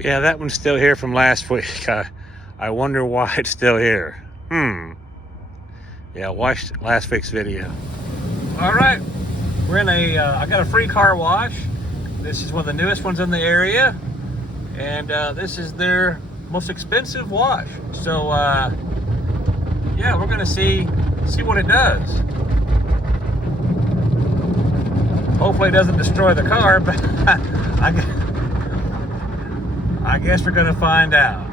Yeah, that one's still here from last week. I wonder why it's still here. Yeah, watch last week's video. All right, we're in I got a free car wash. This is one of the newest ones in the area, and this is their most expensive wash. So yeah, we're gonna see what it does. Hopefully it doesn't destroy the car, but I guess we're gonna find out.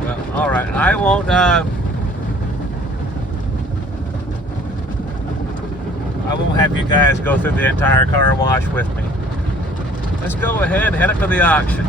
Well, all right, I won't have you guys go through the entire car wash with me. Let's go ahead and head up to the auction.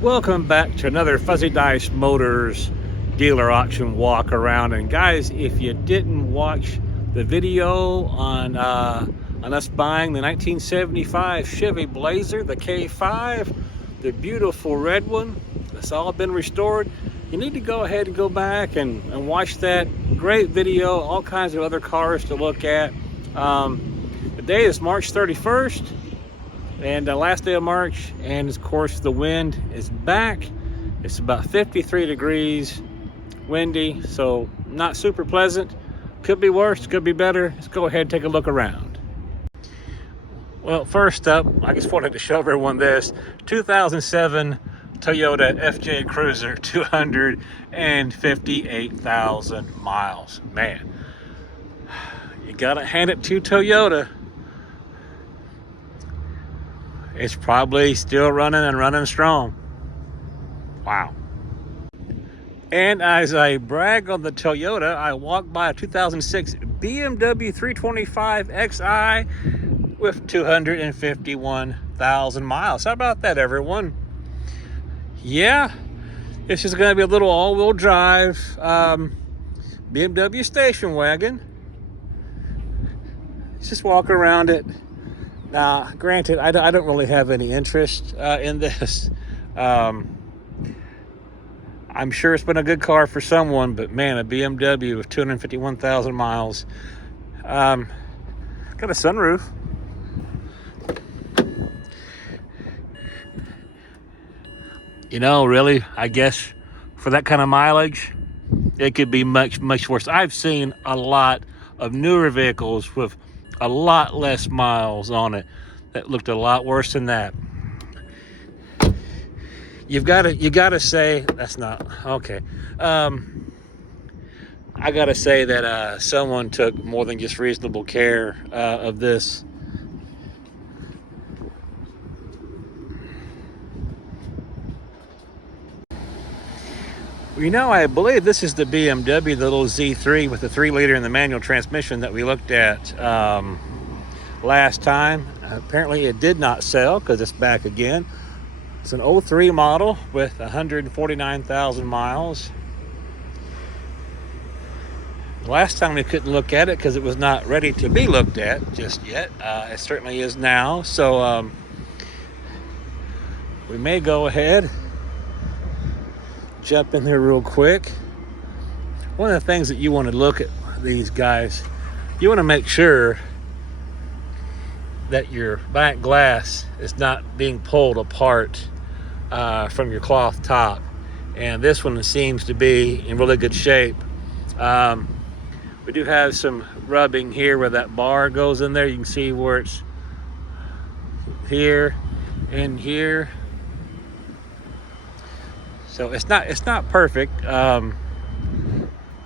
Welcome back to another Fuzzy Dice Motors dealer auction walk around. And guys, if you didn't watch the video on us buying the 1975 Chevy Blazer, the K5, the beautiful red one, it's all been restored. You need to go ahead and go back and watch that great video. All kinds of other cars to look at. Today is March 31st, and the last day of March, and of course the wind is back. It's about 53 degrees, windy, so not super pleasant. Could be worse, could be better. Let's go ahead and take a look around. Well, first up, I just wanted to show everyone this 2007 Toyota FJ Cruiser, 258,000 miles. Man, you gotta hand it to Toyota. It's probably still running and running strong. Wow. And as I brag on the Toyota, I walked by a 2006 BMW 325 Xi with 251,000 miles. How about that, everyone? Yeah, this is going to be a little all-wheel drive BMW station wagon. Let's just walk around it. Now, granted, I don't really have any interest in this. I'm sure it's been a good car for someone, but man, a BMW with 251,000 miles. Got a sunroof. You know, really, I guess for that kind of mileage, it could be much, much worse. I've seen a lot of newer vehicles with a lot less miles on it that looked a lot worse than that. You gotta say that's not okay. I gotta say that someone took more than just reasonable care of this. You know, I believe this is the BMW, the little Z3 with the 3-liter and the manual transmission that we looked at last time. Apparently it did not sell because it's back again. It's an 03 model with 149,000 miles. Last time we couldn't look at it because it was not ready to be looked at just yet. It certainly is now. So we may go ahead, jump in there real quick. One of the things that you want to look at these guys, you want to make sure that your back glass is not being pulled apart from your cloth top, and this one seems to be in really good shape. We do have some rubbing here where that bar goes in there. You can see where it's here and here, so it's not perfect,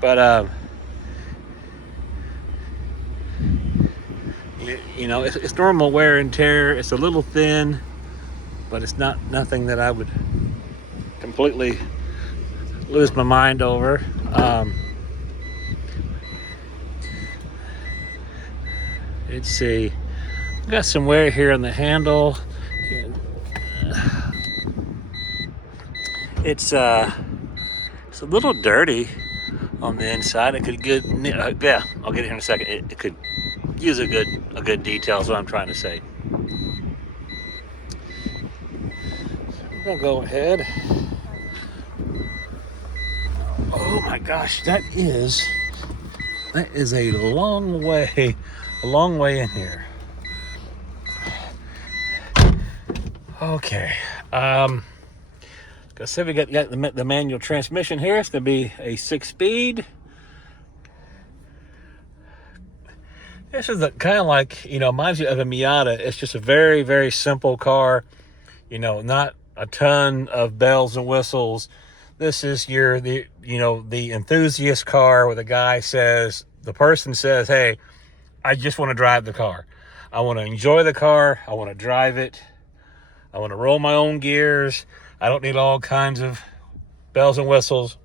but you know, it's normal wear and tear. It's a little thin, but it's nothing that I would completely lose my mind over. Let's see, got some wear here on the handle. It's a little dirty on the inside. It could yeah, I'll get it here in a second. It could use a good detail, is what I'm trying to say. I'll go ahead. Oh my gosh, that is a long way in here. Okay. So we got the manual transmission here. It's going to be a 6-speed. This is kind of like, reminds you of a Miata. It's just a very, very simple car. Not a ton of bells and whistles. This is the enthusiast car where the person says, hey, I just want to drive the car. I want to enjoy the car. I want to drive it. I want to roll my own gears. I don't need all kinds of bells and whistles.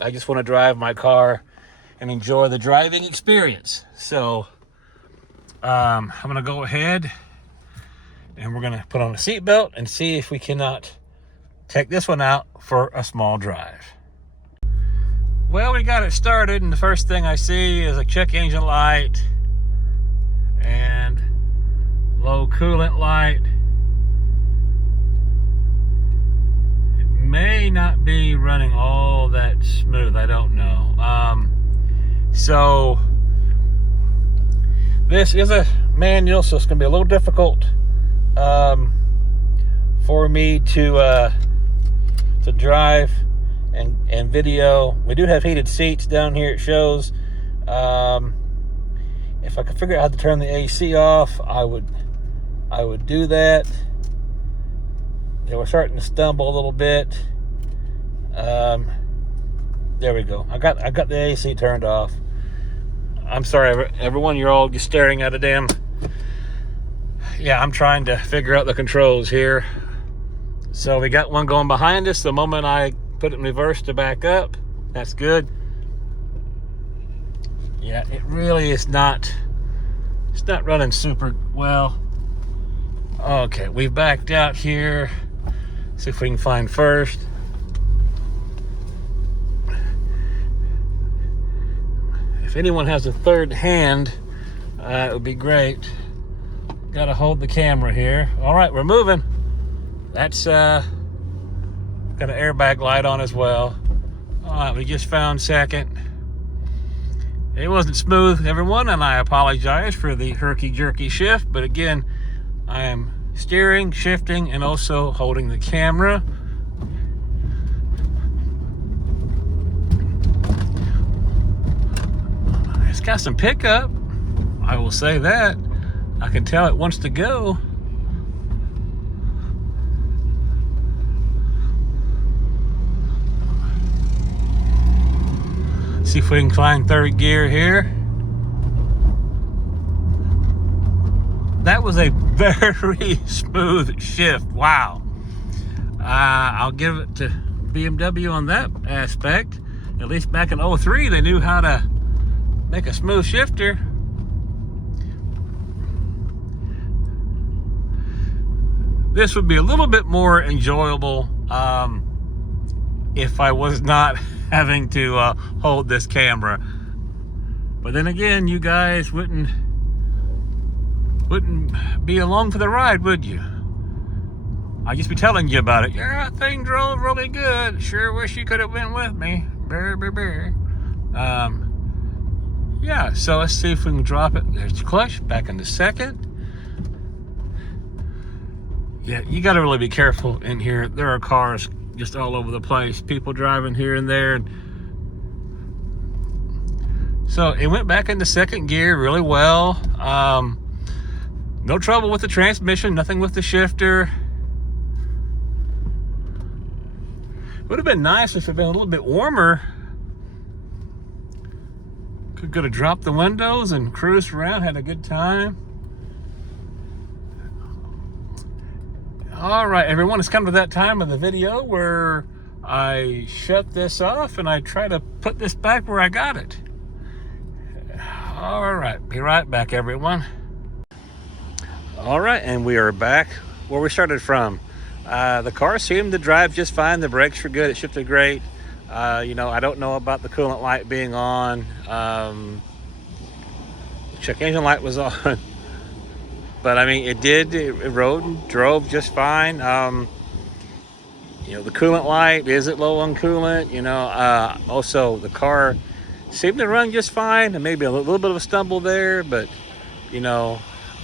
I just want to drive my car and enjoy the driving experience. So I'm going to go ahead and we're going to put on a seatbelt and see if we cannot take this one out for a small drive. Well, we got it started, and the first thing I see is a check engine light and low coolant light. It may not be running all that smooth, I don't know. So this is a manual, so it's going to be a little difficult for me to drive and video. We do have heated seats down here, it shows. If I could figure out how to turn the AC off, I would do that. We're starting to stumble a little bit. There we go. I got the AC turned off. I'm sorry, everyone. You're all just staring at a damn. Yeah, I'm trying to figure out the controls here. So we got one going behind us. The moment I put it in reverse to back up, that's good. Yeah, it really is not. It's not running super well. Okay, we've backed out here. See if we can find first. If anyone has a third hand, it would be great. Got to hold the camera here. All right, we're moving. That's got an airbag light on as well. All right, we just found second. It wasn't smooth, everyone, and I apologize for the herky-jerky shift. But again, I am steering, shifting, and also holding the camera. It's got some pickup, I will say that. I can tell it wants to go. See if we can find third gear here. That was a very smooth shift. Wow. I'll give it to BMW on that aspect. At least back in 03, they knew how to make a smooth shifter. This would be a little bit more enjoyable if I was not having to hold this camera. But then again, you guys wouldn't be along for the ride, would you? I'd just be telling you about it. Yeah, that thing drove really good. Sure wish you could have been with me. Brr, brr, brr. Yeah, so let's see if we can drop it. There's the clutch, back into second. Yeah, you got to really be careful in here. There are cars just all over the place. People driving here and there. So it went back into second gear really well. No trouble with the transmission, nothing with the shifter. Would have been nice if it had been a little bit warmer. Could have dropped the windows and cruised around, had a good time. All right, everyone, it's come to that time of the video where I shut this off and I try to put this back where I got it. All right, be right back, everyone. All right, and we are back where we started from. The car seemed to drive just fine. The brakes were good. It shifted great. I don't know about the coolant light being on. Check engine light was on. But I mean, it rode and drove just fine. The coolant light, is it low on coolant? Also the car seemed to run just fine, and maybe a little bit of a stumble there, but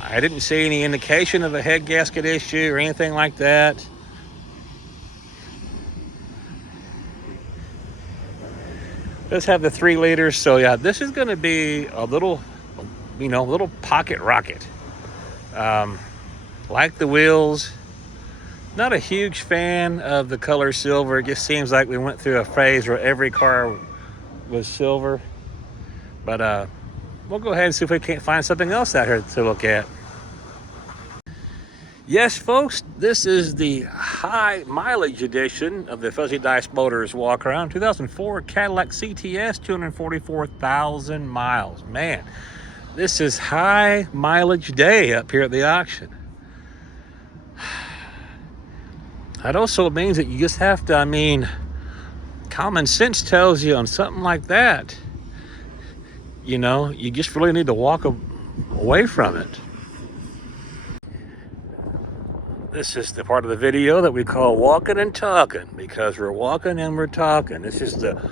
I didn't see any indication of a head gasket issue or anything like that. Does have the 3 liters, so yeah, this is going to be a little, little pocket rocket. Like the wheels. Not a huge fan of the color silver. It just seems like we went through a phase where every car was silver. But we'll go ahead and see if we can't find something else out here to look at. Yes, folks, this is the high mileage edition of the Fuzzy Dice Motors walk around. 2004 Cadillac CTS, 244,000 miles. Man, this is high mileage day up here at the auction. That also means that you just have to, common sense tells you on something like that, you just really need to walk away from it. This is the part of the video that we call walking and talking, because we're walking and we're talking. This is the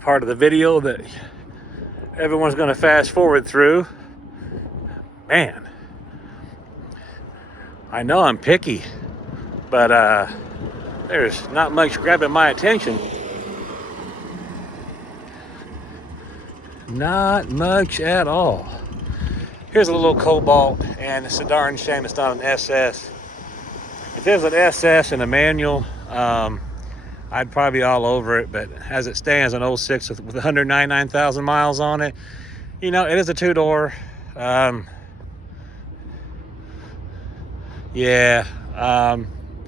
part of the video that everyone's going to fast forward through. Man, I know I'm picky, but there's not much grabbing my attention. Not much at all. Here's a little Cobalt, and it's a darn shame it's not an SS. If there's an SS and a manual, I'd probably be all over it, but as it stands, an 06 with 199,000 miles on it, it is a 2-door.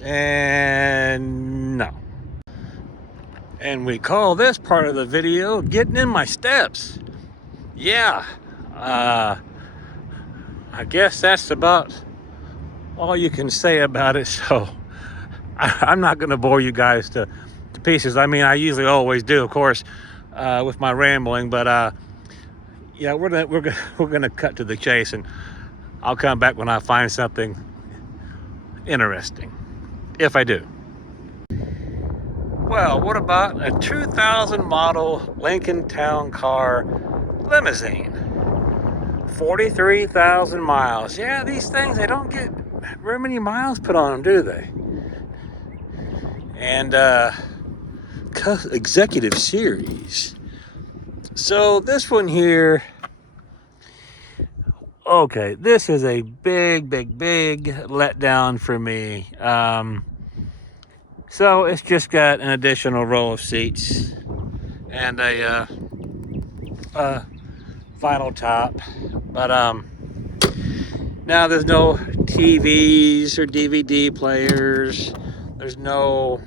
And no. And we call this part of the video getting in my steps. Yeah. I guess that's about all you can say about it. So I'm not going to bore you guys to pieces. I usually always do, of course, with my rambling. But yeah, we're gonna cut to the chase, and I'll come back when I find something interesting, if I do. Well, what about a 2000 model Lincoln Town Car limousine? 43,000 miles. Yeah, these things, they don't get very many miles put on them, do they? And executive series. So this one here, okay, this is a big letdown for me. So it's just got an additional row of seats and a vinyl top, but now there's no TVs or DVD players. There's no,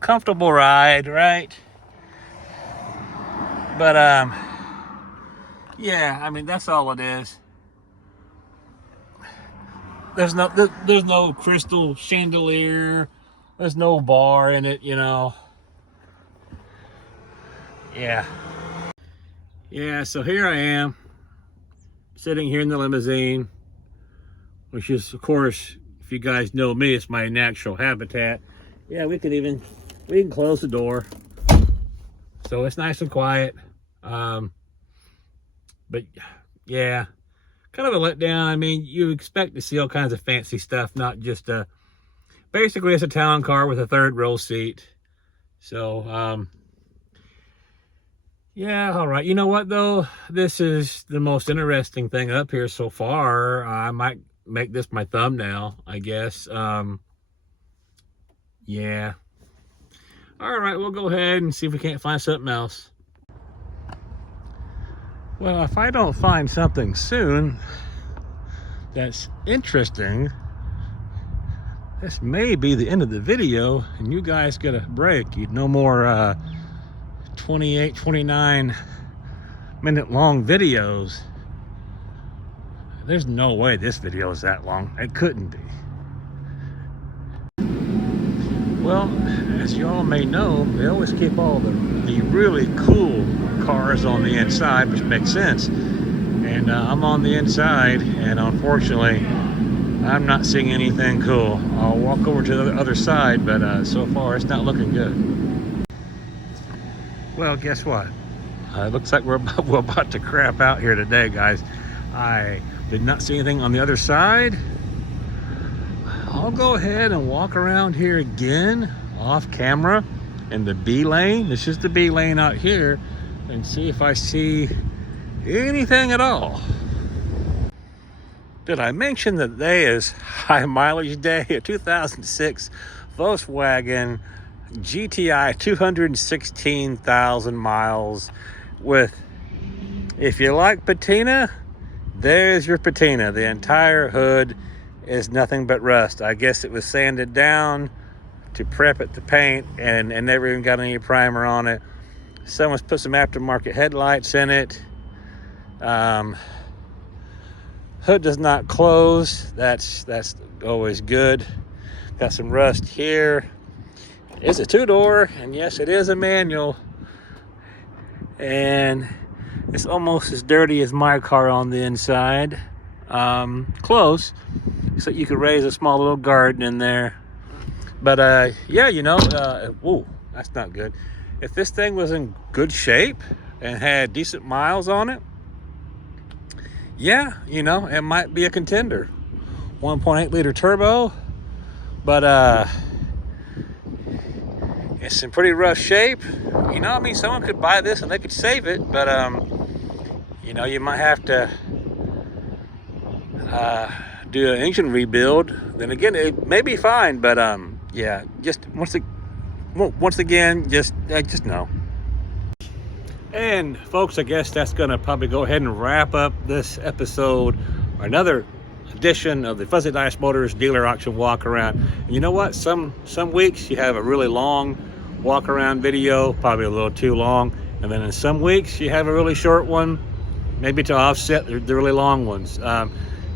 comfortable ride, right? But yeah, that's all it is. There's no crystal chandelier. There's no bar in it, Yeah. Yeah, so here I am, sitting here in the limousine, which is, of course, if you guys know me, it's my natural habitat. Yeah, we can close the door. So it's nice and quiet. But yeah, kind of a letdown. You expect to see all kinds of fancy stuff, not just basically it's a town car with a 3rd row seat. So yeah, all right. You know what though? This is the most interesting thing up here so far. I might make this my thumbnail, I guess. Yeah. All right, we'll go ahead and see if we can't find something else. Well, if I don't find something soon that's interesting, this may be the end of the video, and you guys get a break. No more 28, 29 minute long videos. There's no way this video is that long. It couldn't be. Well, as you all may know, they always keep all the really cool cars on the inside, which makes sense. And I'm on the inside, and unfortunately, I'm not seeing anything cool. I'll walk over to the other side, but so far it's not looking good. Well, guess what? It looks like we're about to crap out here today, guys. I did not see anything on the other side. I'll go ahead and walk around here again off camera in the B lane. This is the B lane out here, and see if I see anything at all. Did I mention that today is high mileage day? A 2006 Volkswagen GTI, 216,000 miles with, if you like patina, there's your patina. The entire hood is nothing but rust. I guess it was sanded down to prep it to paint and never even got any primer on it. Someone's put some aftermarket headlights in it. Hood does not close. That's always good. Got some rust here. It's a two-door, and yes, it is a manual. And it's almost as dirty as my car on the inside. Close, so you could raise a small little garden in there. But yeah, you know, whoa, that's not good. If this thing was in good shape and had decent miles on it, yeah, you know, it might be a contender. 1.8 liter turbo, but it's in pretty rough shape. You know, I mean, someone could buy this and they could save it, but you know, you might have to do an engine rebuild. Then again, it may be fine, but yeah, just once again, just no. And folks, I guess that's gonna probably go ahead and wrap up this episode, or another edition of the Fuzzy Dice Motors dealer auction walk around. And you know what? Some weeks you have a really long walk around video, probably a little too long, and then in some weeks you have a really short one, maybe to offset the really long ones.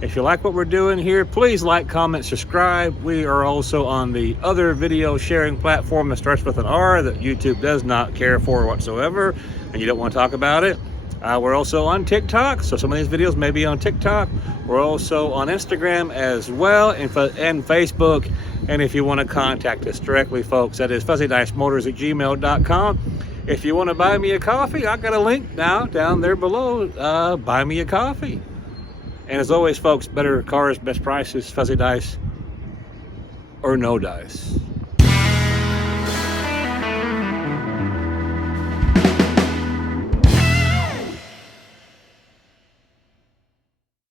If you like what we're doing here, please like, comment, subscribe. We are also on the other video sharing platform that starts with an R that YouTube does not care for whatsoever, and you don't want to talk about it. We're also on TikTok, so some of these videos may be on TikTok. We're also on Instagram as well, and Facebook. And if you want to contact us directly, folks, that is fuzzydicemotors@gmail.com. If you want to buy me a coffee, I got a link now down there below. Buy me a coffee. And as always, folks, better cars, best prices, Fuzzy Dice, or no dice.